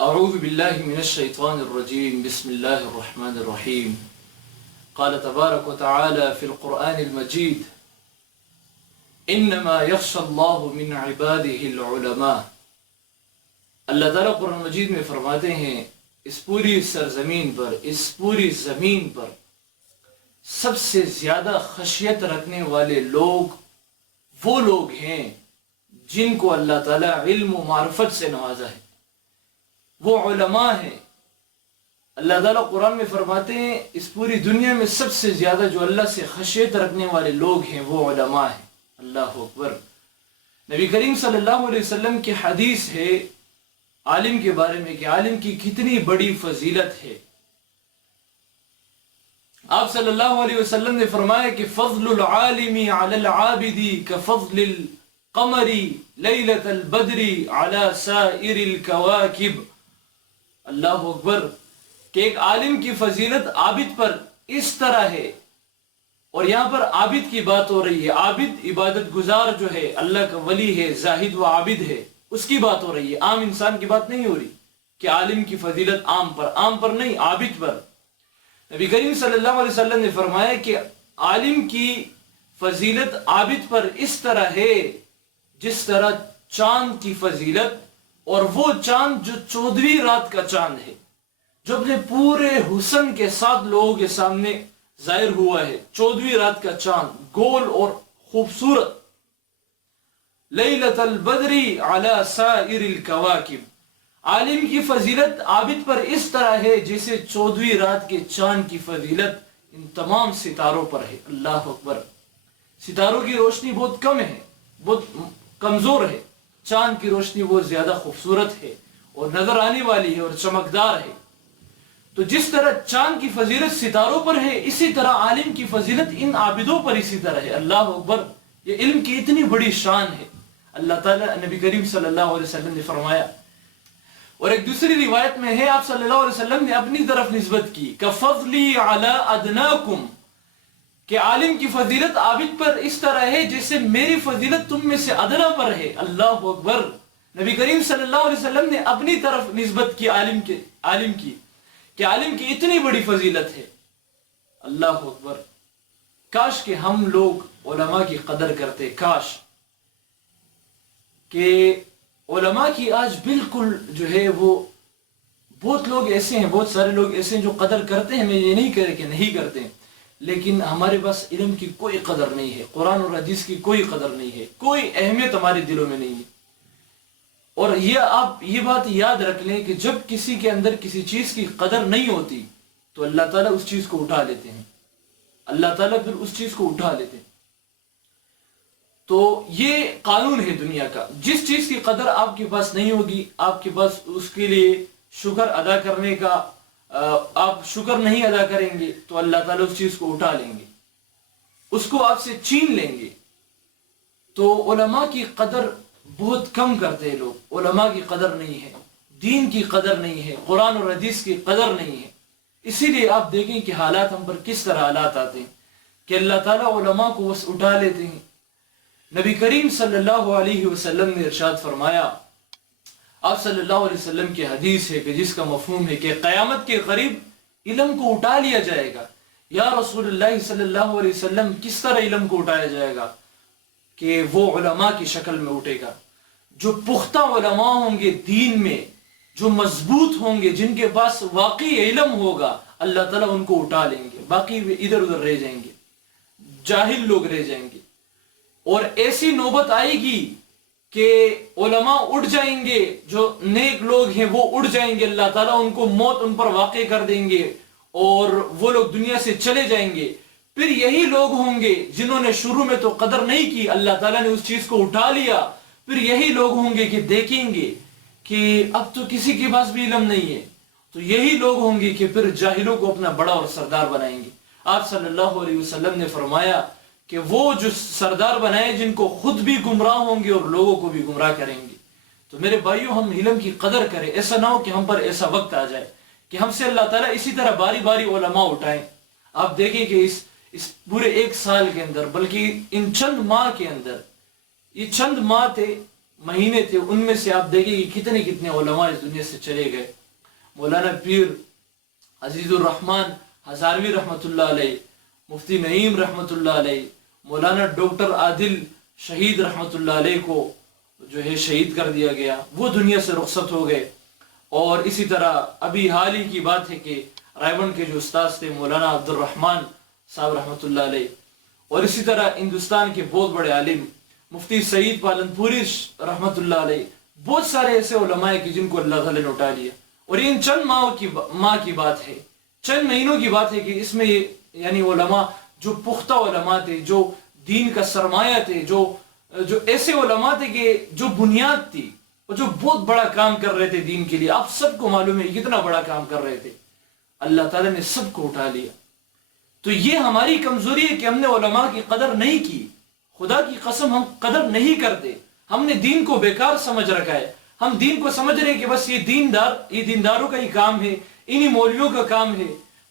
اعوذ باللہ من الشیطان الرجیم بسم اللہ الرحمن الرحیم قال تبارک و تعالی فی القرآن المجید انما یخشى اللہ من عباده العلماء۔ اللہ تعالیٰ قرآن مجید میں فرماتے ہیں اس پوری سرزمین پر، اس پوری زمین پر سب سے زیادہ خشیت رکھنے والے لوگ وہ لوگ ہیں جن کو اللہ تعالیٰ علم و معرفت سے نوازا ہے، وہ علماء ہیں۔ اللہ تعالیٰ قرآن میں فرماتے ہیں اس پوری دنیا میں سب سے زیادہ جو اللہ سے خشیت رکھنے والے لوگ ہیں وہ علماء ہیں۔ اللہ اکبر۔ نبی کریم صلی اللہ علیہ وسلم کی حدیث ہے عالم کے بارے میں کہ عالم کی کتنی بڑی فضیلت ہے۔ آپ صلی اللہ علیہ وسلم نے فرمایا کہ فضل العالم علی العابد کفضل القمر لیلۃ البدر علی سائر الکواکب۔ اللہ اکبر۔ کہ ایک عالم کی فضیلت عابد پر اس طرح ہے، اور یہاں پر عابد کی بات ہو رہی ہے۔ عابد عبادت گزار جو ہے، اللہ کا ولی ہے، زاہد و عابد ہے، اس کی بات ہو رہی ہے، عام انسان کی بات نہیں ہو رہی کہ عالم کی فضیلت عام پر نہیں، عابد پر۔ نبی کریم صلی اللہ علیہ وسلم نے فرمایا کہ عالم کی فضیلت عابد پر اس طرح ہے جس طرح چاند کی فضیلت، اور وہ چاند جو 14ویں رات کا چاند ہے، جو اپنے پورے حسن کے ساتھ لوگوں کے سامنے ظاہر ہوا ہے، 14ویں رات کا چاند گول اور خوبصورت۔ لیلۃ البدر علی سائر الکواکب۔ عالم کی فضیلت عابد پر اس طرح ہے جیسے 14ویں رات کے چاند کی فضیلت ان تمام ستاروں پر ہے۔ اللہ اکبر۔ ستاروں کی روشنی بہت کم ہے، بہت کمزور ہے، چاند کی روشنی بہت زیادہ خوبصورت ہے اور نظر آنے والی ہے اور چمکدار ہے۔ تو جس طرح چاند کی فضیلت ستاروں پر ہے، اسی طرح عالم کی فضیلت ان عابدوں پر اسی طرح ہے۔ اللہ اکبر۔ یہ علم کی اتنی بڑی شان ہے۔ اللہ تعالیٰ نبی کریم صلی اللہ علیہ وسلم نے فرمایا، اور ایک دوسری روایت میں ہے آپ صلی اللہ علیہ وسلم نے اپنی طرف نسبت کی کفضلی علی ادناکم، کہ عالم کی فضیلت عابد پر اس طرح ہے جیسے میری فضیلت تم میں سے ادنا پر ہے۔ اللہ اکبر۔ نبی کریم صلی اللہ علیہ وسلم نے اپنی طرف نسبت کی عالم کی کہ عالم کی اتنی بڑی فضیلت ہے۔ اللہ اکبر۔ کاش کہ ہم لوگ علماء کی قدر کرتے، کاش کہ علماء کی آج بالکل جو ہے وہ بہت لوگ ایسے ہیں، بہت سارے لوگ ایسے ہیں جو قدر کرتے ہیں، میں یہ نہیں کہہ رہے کہ نہیں کرتے، لیکن ہمارے پاس علم کی کوئی قدر نہیں ہے، قرآن اور حدیث کی کوئی قدر نہیں ہے، کوئی اہمیت ہمارے دلوں میں نہیں ہے۔ اور آپ یہ بات یاد رکھ لیں کہ جب کسی کے اندر کسی چیز کی قدر نہیں ہوتی تو اللہ تعالیٰ اس چیز کو اٹھا لیتے ہیں، اللہ تعالیٰ پھر اس چیز کو اٹھا لیتے ہیں۔ تو یہ قانون ہے دنیا کا، جس چیز کی قدر آپ کے پاس نہیں ہوگی، آپ کے پاس اس کے لیے شکر ادا کرنے کا آپ شکر نہیں ادا کریں گے تو اللہ تعالیٰ اس چیز کو اٹھا لیں گے، اس کو آپ سے چھین لیں گے۔ تو علماء کی قدر بہت کم کرتے ہیں لوگ، علماء کی قدر نہیں ہے، دین کی قدر نہیں ہے، قرآن اور حدیث کی قدر نہیں ہے۔ اسی لیے آپ دیکھیں کہ حالات ہم پر کس طرح حالات آتے ہیں کہ اللہ تعالیٰ علماء کو بس اٹھا لیتے ہیں۔ نبی کریم صلی اللہ علیہ وسلم نے ارشاد فرمایا، آپ صلی اللہ علیہ وسلم کی حدیث ہے کہ جس کا مفہوم ہے کہ قیامت کے قریب علم کو اٹھا لیا جائے گا۔ یا رسول اللہ صلی اللہ علیہ وسلم، کس طرح علم کو اٹھایا جائے گا؟ کہ وہ علماء کی شکل میں اٹھے گا، جو پختہ علماء ہوں گے دین میں، جو مضبوط ہوں گے، جن کے پاس واقعی علم ہوگا، اللہ تعالیٰ ان کو اٹھا لیں گے، باقی ادھر ادھر رہ جائیں گے، جاہل لوگ رہ جائیں گے۔ اور ایسی نوبت آئے گی کہ علماء اٹھ جائیں گے، جو نیک لوگ ہیں وہ اٹھ جائیں گے، اللہ تعالیٰ ان کو موت ان پر واقع کر دیں گے اور وہ لوگ دنیا سے چلے جائیں گے۔ پھر یہی لوگ ہوں گے جنہوں نے شروع میں تو قدر نہیں کی، اللہ تعالیٰ نے اس چیز کو اٹھا لیا، پھر یہی لوگ ہوں گے کہ دیکھیں گے کہ اب تو کسی کے پاس بھی علم نہیں ہے، تو یہی لوگ ہوں گے کہ پھر جاہلوں کو اپنا بڑا اور سردار بنائیں گے۔ آپ صلی اللہ علیہ وسلم نے فرمایا کہ وہ جو سردار بنائے جن کو خود بھی گمراہ ہوں گے اور لوگوں کو بھی گمراہ کریں گے۔ تو میرے بھائیوں، ہم علم کی قدر کریں، ایسا نہ ہو کہ ہم پر ایسا وقت آ جائے کہ ہم سے اللہ تعالیٰ اسی طرح باری باری علماء اٹھائیں۔ آپ دیکھیں کہ اس پورے ایک سال کے اندر، بلکہ ان چند ماہ کے اندر، یہ چند ماہ تھے، مہینے تھے ان میں سے آپ دیکھیں کہ کتنے کتنے علماء اس دنیا سے چلے گئے. مولانا پیر عزیز الرحمن ہزاروی رحمۃ اللہ علیہ، مفتی نعیم رحمۃ اللہ علیہ، مولانا ڈاکٹر عادل شہید رحمۃ اللہ علیہ کو جو ہے شہید کر دیا گیا، وہ دنیا سے رخصت ہو گئے. اور اسی طرح ابھی حال ہی کی بات ہے کہ رائے کے جو استاذ تھے مولانا عبد الرحمن صاحب رحمۃ اللہ علیہ، اور اسی طرح ہندوستان کے بہت بڑے عالم مفتی سعید پالنپوری رحمۃ اللہ علیہ، بہت سارے ایسے علماء کہ جن کو اللہ تعالیٰ نے اٹھا لیا. اور ان چند ماہ کی بات ہے، چند مہینوں کی بات ہے کہ اس میں یعنی علماء جو پختہ علماء تھے، جو دین کا سرمایہ تھے، جو ایسے علماء تھے کہ جو بنیاد تھی اور جو بہت بڑا کام کر رہے تھے دین کے لیے. آپ سب کو معلوم ہے کتنا بڑا کام کر رہے تھے. اللہ تعالیٰ نے سب کو اٹھا لیا. تو یہ ہماری کمزوری ہے کہ ہم نے علماء کی قدر نہیں کی. خدا کی قسم ہم قدر نہیں کرتے. ہم نے دین کو بیکار سمجھ رکھا ہے. ہم دین کو سمجھ رہے ہیں کہ بس یہ دینداروں کا ہی کام ہے، انہی مولویوں کا کام ہے.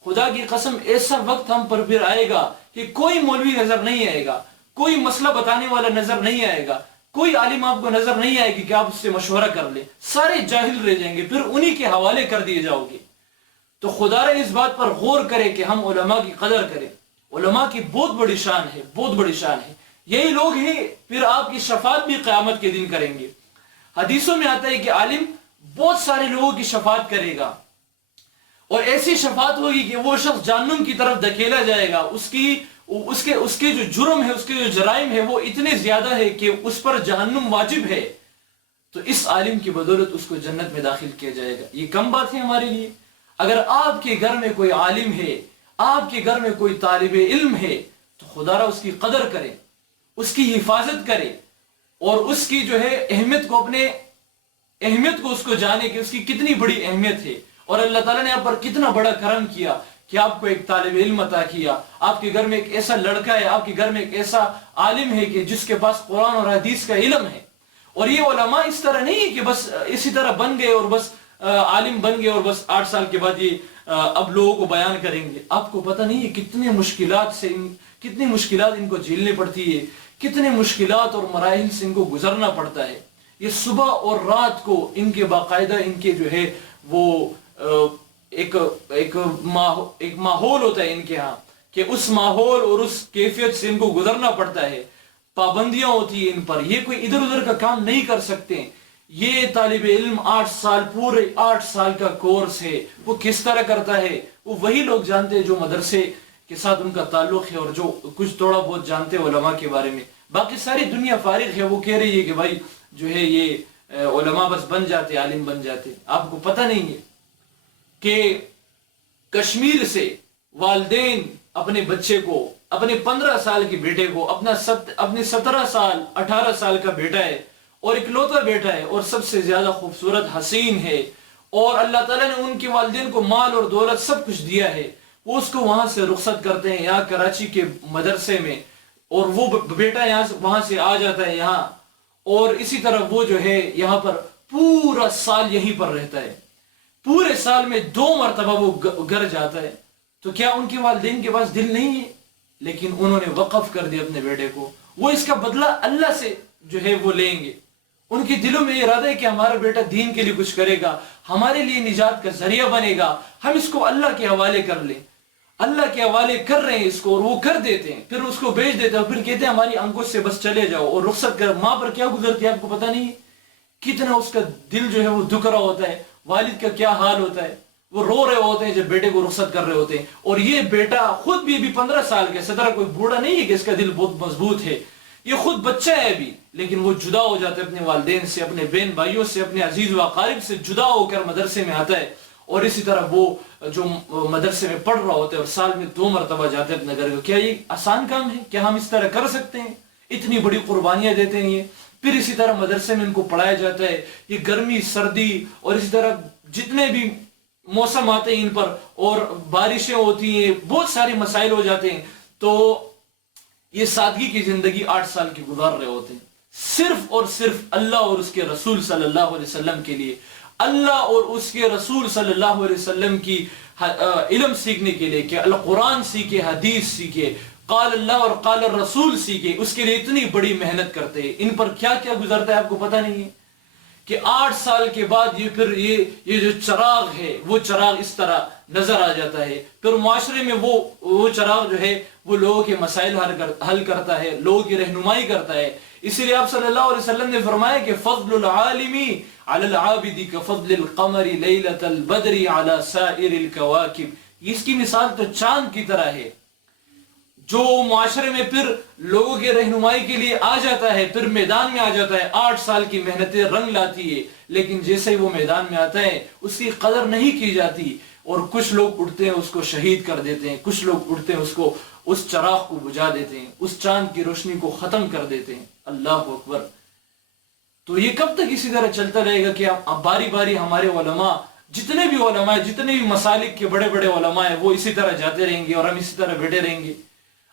خدا کی قسم ایسا وقت ہم پر پھر آئے گا کہ کوئی مولوی نظر نہیں آئے گا، کوئی مسئلہ بتانے والا نظر نہیں آئے گا، کوئی عالم آپ کو نظر نہیں آئے گی کہ آپ اس سے مشورہ کر لیں. سارے جاہل رہ جائیں گے، پھر انہی کے حوالے کر دیے جاؤ گے. تو خدا رے اس بات پر غور کرے کہ ہم علماء کی قدر کریں. علماء کی بہت بڑی شان ہے، بہت بڑی شان ہے. یہی لوگ ہیں پھر آپ کی شفاعت بھی قیامت کے دن کریں گے. حدیثوں میں آتا ہے کہ عالم بہت سارے لوگوں کی شفاعت کرے گا، اور ایسی شفاعت ہوگی کہ وہ شخص جہنم کی طرف دھکیلا جائے گا. اس کے جو جرم ہے، اس کے جو جرائم ہے وہ اتنے زیادہ ہے کہ اس پر جہنم واجب ہے. تو اس عالم کی بدولت اس کو جنت میں داخل کیا جائے گا. یہ کم بات ہے ہمارے لیے؟ اگر آپ کے گھر میں کوئی عالم ہے، آپ کے گھر میں کوئی طالب علم ہے، تو خدا را اس کی قدر کرے، اس کی حفاظت کرے، اور اس کی جو ہے اہمیت کو اس کو جانے کہ اس کی کتنی بڑی اہمیت ہے. اور اللہ تعالیٰ نے آپ پر کتنا بڑا کرم کیا کہ آپ کو ایک طالب علم عطا کیا. آپ کے گھر میں ایک ایسا لڑکا ہے، آپ کے گھر میں ایک ایسا عالم ہے کہ جس کے پاس قرآن اور حدیث کا علم ہے. اور یہ علماء اس طرح نہیں ہے کہ بس اسی طرح بن گئے اور بس عالم بن گئے اور بس 8 سال کے بعد یہ اب لوگوں کو بیان کریں گے. آپ کو پتہ نہیں ہے کتنی مشکلات ان کو جھیلنی پڑتی ہے، کتنے مشکلات اور مراحل سے ان کو گزرنا پڑتا ہے. یہ صبح اور رات کو ان کے باقاعدہ ان کے جو ہے وہ ایک ماحول ہوتا ہے ان کے ہاں کہ اس ماحول اور اس کیفیت سے ان کو گزرنا پڑتا ہے. پابندیاں ہوتی ہیں ان پر. یہ کوئی ادھر ادھر کا کام نہیں کر سکتے. یہ طالب علم 8 سال پورے 8 سال کا کورس ہے. وہ کس طرح کرتا ہے وہ وہی لوگ جانتے ہیں جو مدرسے کے ساتھ ان کا تعلق ہے اور جو کچھ تھوڑا بہت جانتے ہیں علماء کے بارے میں. باقی ساری دنیا فارغ ہے. وہ کہہ رہی ہے کہ بھائی جو ہے یہ علماء بس بن جاتے، عالم بن جاتے. آپ کو پتہ نہیں ہے کہ کشمیر سے والدین اپنے بچے کو، اپنے 15 سال کے بیٹے کو، اپنے 17 سال 18 سال کا بیٹا ہے اور اکلوتا بیٹا ہے اور سب سے زیادہ خوبصورت حسین ہے، اور اللہ تعالیٰ نے ان کے والدین کو مال اور دولت سب کچھ دیا ہے. وہ اس کو وہاں سے رخصت کرتے ہیں یہاں کراچی کے مدرسے میں، اور وہ بیٹا وہاں سے آ جاتا ہے یہاں، اور اسی طرح وہ جو ہے یہاں پر پورا سال یہیں پر رہتا ہے. پورے سال میں 2 مرتبہ وہ گھر جاتا ہے. تو کیا ان کے والدین کے پاس دل نہیں ہے؟ لیکن انہوں نے وقف کر دیا اپنے بیٹے کو. وہ اس کا بدلہ اللہ سے جو ہے وہ لیں گے. ان کے دلوں میں یہ ارادہ ہے کہ ہمارا بیٹا دین کے لیے کچھ کرے گا، ہمارے لیے نجات کا ذریعہ بنے گا. ہم اس کو اللہ کے حوالے کر لیں. اللہ کے حوالے کر رہے ہیں اس کو، اور وہ کر دیتے ہیں. پھر اس کو بھیج دیتے ہیں، پھر کہتے ہیں ہماری آنکھوں سے بس چلے جاؤ اور رخصت کر. ماں پر کیا گزرتی ہے آپ کو پتہ نہیں ہے؟ کتنا اس کا دل جو ہے وہ دکھ رہا ہوتا ہے. والد کا کیا حال ہوتا ہے. وہ رو رہے ہوتے ہیں جب بیٹے کو رخصت کر رہے ہوتے ہیں. اور یہ بیٹا خود بھی ابھی 15 سال کا، 17، کوئی بوڑھا نہیں ہے کہ اس کا دل بہت مضبوط ہے. یہ خود بچہ ہے ابھی، لیکن وہ جدا ہو جاتا ہے اپنے والدین سے، اپنے بہن بھائیوں سے، اپنے عزیز و اقارب سے جدا ہو کر مدرسے میں آتا ہے. اور اسی طرح وہ جو مدرسے میں پڑھ رہا ہوتا ہے اور سال میں 2 مرتبہ جاتے ہیں اپنے گھر کو. کیا یہ آسان کام ہے؟ کیا ہم اس طرح کر سکتے ہیں؟ اتنی بڑی قربانیاں دیتے ہیں یہ. پھر اسی طرح مدرسے میں ان کو پڑھایا جاتا ہے. یہ گرمی، سردی اور اسی طرح جتنے بھی موسم آتے ہیں ان پر، اور بارشیں ہوتی ہیں، بہت سارے مسائل ہو جاتے ہیں. تو یہ سادگی کی زندگی 8 سال کی گزار رہے ہوتے ہیں، صرف اور صرف اللہ اور اس کے رسول صلی اللہ علیہ وسلم کے لیے. اللہ اور اس کے رسول صلی اللہ علیہ وسلم کی علم سیکھنے کے لیے، کہ القرآن سیکھے، حدیث سیکھے. قال اللہ اور قال الرسول سیکھے، اس کے لیے اتنی بڑی محنت کرتے ہیں. ان پر کیا کیا گزرتا ہے آپ کو پتہ نہیں ہے کہ 8 سال کے بعد یہ جو چراغ ہے وہ چراغ اس طرح نظر آ جاتا ہے. پھر معاشرے میں وہ چراغ جو ہے وہ لوگوں کے مسائل حل کرتا ہے، لوگوں کی رہنمائی کرتا ہے. اسی لیے آپ صلی اللہ علیہ وسلم نے فرمایا کہ فضل العالم علی العابد کفضل القمر لیلۃ البدر علی سائر الکواکب. اس کی مثال تو چاند کی طرح ہے جو معاشرے میں پھر لوگوں کے رہنمائی کے لیے آ جاتا ہے، پھر میدان میں آ جاتا ہے. 8 سال کی محنتیں رنگ لاتی ہے، لیکن جیسے ہی وہ میدان میں آتا ہے اس کی قدر نہیں کی جاتی. اور کچھ لوگ اٹھتے ہیں اس کو شہید کر دیتے ہیں، کچھ لوگ اٹھتے ہیں اس چراغ کو بجھا دیتے ہیں، اس چاند کی روشنی کو ختم کر دیتے ہیں. اللہ اکبر. تو یہ کب تک اسی طرح چلتا رہے گا کہ باری باری ہمارے علماء، جتنے بھی علماء ہیں، جتنے بھی مسالک کے بڑے بڑے علماء ہیں، وہ اسی طرح جاتے رہیں گے اور ہم اسی طرح بیٹھے رہیں گے؟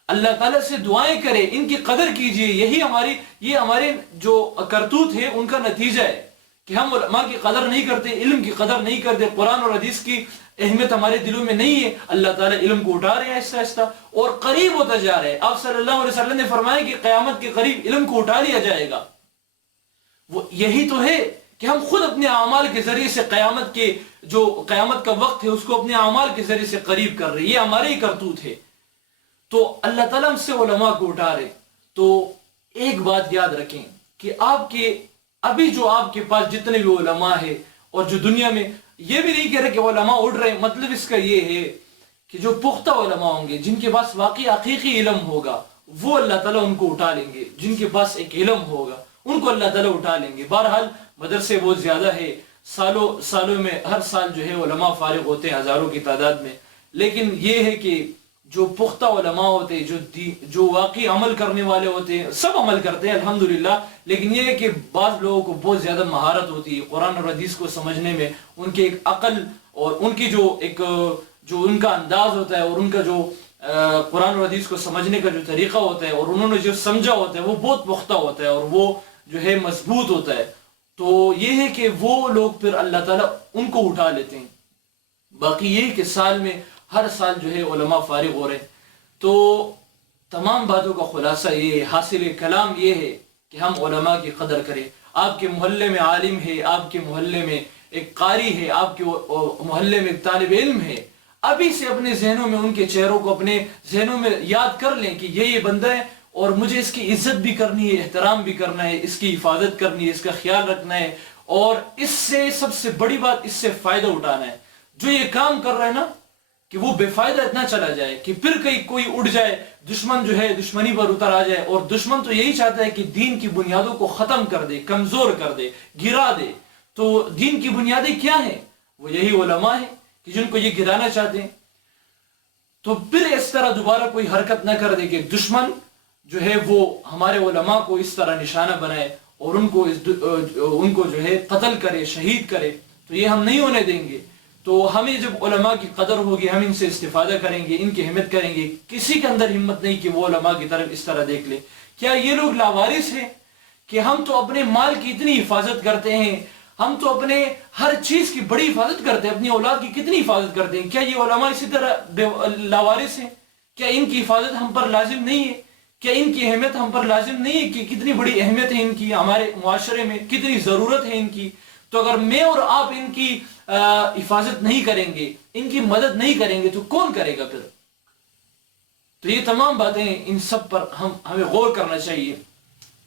اللہ تعالیٰ سے دعائیں کرے، ان کی قدر کیجئے. یہ ہمارے جو کرتوت ہے ان کا نتیجہ ہے کہ ہم علماء کی قدر نہیں کرتے، علم کی قدر نہیں کرتے، قرآن اور حدیث کی اہمیت ہمارے دلوں میں نہیں ہے. اللہ تعالیٰ علم کو اٹھا رہے ہیں آہستہ آہستہ اور قریب ہوتا جا رہے ہیں. آپ صلی اللہ علیہ وسلم نے فرمایا کہ قیامت کے قریب علم کو اٹھا لیا جائے گا. وہ یہی تو ہے کہ ہم خود اپنے اعمال کے ذریعے سے قیامت کا وقت ہے اس کو اپنے اعمال کے ذریعے سے قریب کر رہے ہیں. یہ ہمارے ہی کرتوت ہے. تو اللہ تعالیٰ ہم سے علماء کو اٹھا رہے. تو ایک بات یاد رکھیں کہ ابھی جو آپ کے پاس جتنے بھی علماء ہیں اور جو دنیا میں، یہ بھی نہیں کہہ رہے کہ علماء اٹھ رہے ہیں، مطلب اس کا یہ ہے کہ جو پختہ علماء ہوں گے، جن کے پاس واقعی حقیقی علم ہوگا، وہ اللہ تعالیٰ ان کو اٹھا لیں گے. جن کے پاس ایک علم ہوگا ان کو اللہ تعالیٰ اٹھا لیں گے. بہرحال مدرسے بہت زیادہ ہے، سالوں میں ہر سال جو ہے علماء فارغ ہوتے ہیں ہزاروں کی تعداد میں. لیکن یہ ہے کہ جو پختہ علماء ہوتے ہیں، جو واقعی عمل کرنے والے ہوتے ہیں، سب عمل کرتے ہیں الحمدللہ، لیکن یہ ہے کہ بعض لوگوں کو بہت زیادہ مہارت ہوتی ہے قرآن اور حدیث کو سمجھنے میں. ان کے ایک عقل اور ان کی جو ان کا انداز ہوتا ہے اور ان کا جو قرآن اور حدیث کو سمجھنے کا جو طریقہ ہوتا ہے اور انہوں نے جو سمجھا ہوتا ہے وہ بہت پختہ ہوتا ہے اور وہ جو ہے مضبوط ہوتا ہے. تو یہ ہے کہ وہ لوگ پھر اللہ تعالیٰ ان کو اٹھا لیتے ہیں. باقی یہ کہ ہر سال جو ہے علماء فارغ ہو رہے ہیں. تو تمام باتوں کا خلاصہ یہ حاصل کلام یہ ہے کہ ہم علماء کی قدر کریں. آپ کے محلے میں عالم ہے، آپ کے محلے میں ایک قاری ہے، آپ کے محلے میں ایک طالب علم ہے، ابھی سے اپنے ذہنوں میں ان کے چہروں کو اپنے ذہنوں میں یاد کر لیں کہ یہ بندہ ہے اور مجھے اس کی عزت بھی کرنی ہے، احترام بھی کرنا ہے، اس کی حفاظت کرنی ہے، اس کا خیال رکھنا ہے. اور اس سے سب سے بڑی بات، اس سے فائدہ اٹھانا ہے. جو یہ کام کر رہا ہے نا کہ وہ بے فائدہ اتنا چلا جائے کہ پھر کہیں کوئی اڑ جائے، دشمن جو ہے دشمنی پر اتر آ جائے. اور دشمن تو یہی چاہتا ہے کہ دین کی بنیادوں کو ختم کر دے، کمزور کر دے، گرا دے. تو دین کی بنیادیں کیا ہیں؟ وہ یہی علماء ہیں کہ جن کو یہ گرانا چاہتے ہیں. تو پھر اس طرح دوبارہ کوئی حرکت نہ کر دے کہ دشمن جو ہے وہ ہمارے علماء کو اس طرح نشانہ بنائے اور ان کو جو ہے قتل کرے، شہید کرے. تو یہ ہم نہیں ہونے دیں گے. تو ہمیں جب علماء کی قدر ہوگی، ہم ان سے استفادہ کریں گے، ان کی اہمیت کریں گے. کسی کے اندر ہمت نہیں کہ وہ علماء کی طرف اس طرح دیکھ لے. کیا یہ لوگ لاوارث ہیں کہ ہم تو اپنے مال کی اتنی حفاظت کرتے ہیں، ہم تو اپنے ہر چیز کی بڑی حفاظت کرتے ہیں، اپنی اولاد کی کتنی حفاظت کرتے ہیں؟ کیا یہ علماء اسی طرح لاوارث ہیں؟ کیا ان کی حفاظت ہم پر لازم نہیں ہے؟ کیا ان کی اہمیت ہم پر لازم نہیں ہے کہ کتنی بڑی اہمیت ہے ان کی ہمارے معاشرے میں، کتنی ضرورت ہے ان کی؟ تو اگر میں اور آپ ان کی حفاظت نہیں کریں گے، ان کی مدد نہیں کریں گے تو کون کرے گا پھر؟ تو یہ تمام باتیں، ان سب پر ہمیں غور کرنا چاہیے،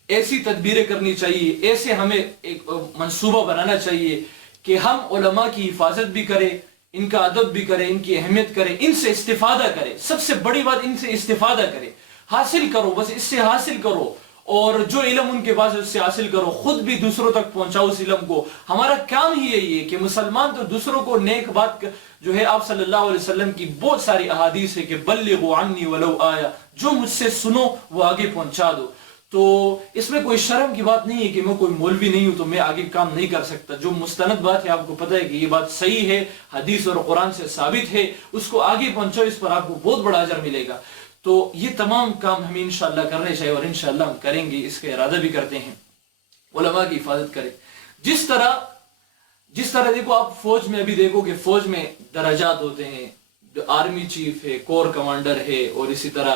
ایسی تدبیریں کرنی چاہیے، ایسے ہمیں ایک منصوبہ بنانا چاہیے کہ ہم علماء کی حفاظت بھی کریں، ان کا ادب بھی کریں، ان کی اہمیت کریں، ان سے استفادہ کریں. سب سے بڑی بات ان سے استفادہ کریں، حاصل کرو، بس اس سے حاصل کرو. اور جو علم ان کے پاس ہے اس سے حاصل کرو، خود بھی دوسروں تک پہنچاؤ اس علم کو. ہمارا کام ہی یہی ہے کہ مسلمان تو دوسروں کو نیک بات جو ہے، آپ صلی اللہ علیہ وسلم کی بہت ساری احادیث ہے کہ بلغوا عنی ولو آیا، جو مجھ سے سنو وہ آگے پہنچا دو. تو اس میں کوئی شرم کی بات نہیں ہے کہ میں کوئی مولوی نہیں ہوں تو میں آگے کام نہیں کر سکتا. جو مستند بات ہے، آپ کو پتہ ہے کہ یہ بات صحیح ہے، حدیث اور قرآن سے ثابت ہے، اس کو آگے پہنچاؤ، اس پر آپ کو بہت بڑا اجر ملے گا. تو یہ تمام کام ہمیں انشاءاللہ کرنے چاہیے اور انشاءاللہ ہم کریں گے، اس کا ارادہ بھی کرتے ہیں. علماء کی حفاظت کریں. جس طرح دیکھو آپ فوج میں ابھی دیکھو کہ فوج میں درجات ہوتے ہیں، جو آرمی چیف ہے، کور کمانڈر ہے، اور اسی طرح